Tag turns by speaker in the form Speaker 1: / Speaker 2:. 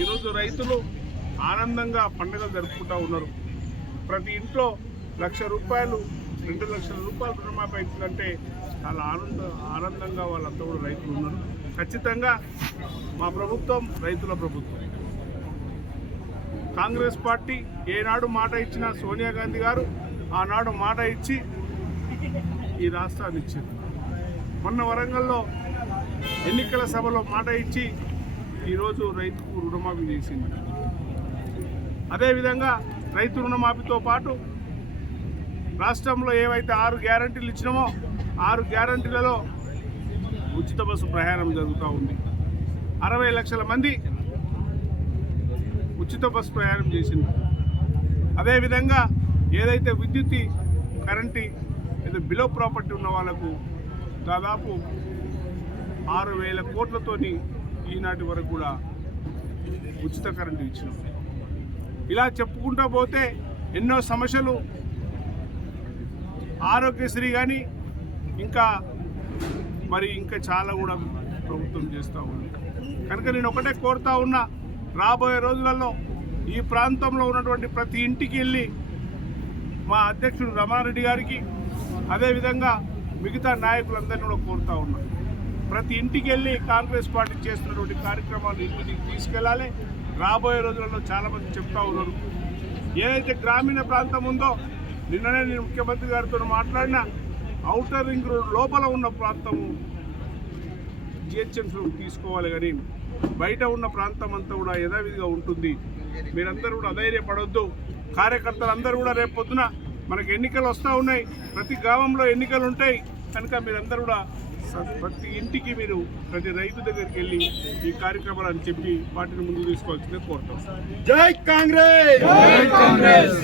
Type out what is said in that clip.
Speaker 1: ఈరోజు రైతులు ఆనందంగా పండుగలు జరుపుకుంటూ ఉన్నారు. ప్రతి ఇంట్లో లక్ష రూపాయలు రెండు లక్షల రూపాయలు రుణమాఫీ అవుతుందంటే చాలా ఆనంద ఆనందంగా వాళ్ళంతా కూడా రైతులు ఉన్నారు. ఖచ్చితంగా మా ప్రభుత్వం రైతుల ప్రభుత్వం. కాంగ్రెస్ పార్టీ ఏనాడు మాట ఇచ్చిన సోనియా గాంధీ గారు ఆనాడు మాట ఇచ్చి ఈ రాష్ట్రాన్ని ఇచ్చింది మొన్న వరంగల్లో ఎన్నికల సభలో మాట ఇచ్చి ఈరోజు రైతుకు రుణమాఫీ చేసింది. అదేవిధంగా రైతు రుణమాఫీతో పాటు రాష్ట్రంలో ఏవైతే ఆరు గ్యారంటీలు ఇచ్చినామో ఆరు గ్యారంటీలలో ఉచిత బస్సు ప్రయాణం జరుగుతూ ఉంది. అరవై లక్షల మంది ఉచిత బస్సు ప్రయాణం చేసింది. అదేవిధంగా ఏదైతే విద్యుత్ కరెంటు ఏదో బిలో ప్రాపర్టీ ఉన్న వాళ్ళకు దాదాపు ఆరు వేల కోట్లతోని ఈనాటి వరకు కూడా ఉచిత కరెంటు ఇచ్చినాం. ఇలా చెప్పుకుంటూ పోతే ఎన్నో సమస్యలు ఆరోగ్యశ్రీ కానీ ఇంకా మరి ఇంకా చాలా కూడా ప్రభుత్వం చేస్తూ ఉంది. కనుక నేను ఒకటే కోరుతా ఉన్నా రాబోయే రోజులలో ఈ ప్రాంతంలో ఉన్నటువంటి ప్రతి ఇంటికి వెళ్ళి మా అధ్యక్షుడు రమారెడ్డి గారికి అదేవిధంగా మిగతా నాయకులందరినీ కూడా కోరుతా ఉన్నాను ప్రతి ఇంటికి వెళ్ళి కాంగ్రెస్ పార్టీ చేస్తున్నటువంటి కార్యక్రమాలు ఇంటికి తీసుకెళ్ళాలి. రాబోయే రోజులలో చాలామంది చెప్తా ఉన్నారు. ఏదైతే గ్రామీణ ప్రాంతం ఉందో నిన్ననే నేను ముఖ్యమంత్రి గారితో మాట్లాడిన ఔటర్ రింగ్ రోడ్ లోపల ఉన్న ప్రాంతము జిహెచ్ఎంసీ తీసుకోవాలి కానీ బయట ఉన్న ప్రాంతం అంతా కూడా యథావిధిగా ఉంటుంది. మీరందరూ కూడా అధైర్యపడవద్దు కార్యకర్తలు అందరూ కూడా రేపు పొద్దున మనకి ఎన్నికలు వస్తూ ఉన్నాయి. ప్రతి గ్రామంలో ఎన్నికలు ఉంటాయి. కనుక మీరందరూ కూడా ప్రతి ఇంటికి మీరు ప్రతి రైతు దగ్గరికి వెళ్ళి ఈ కార్యక్రమాలని చెప్పి వాటిని ముందుకు తీసుకోవాల్సిందే కోరుతాం
Speaker 2: జై కాంగ్రెస్!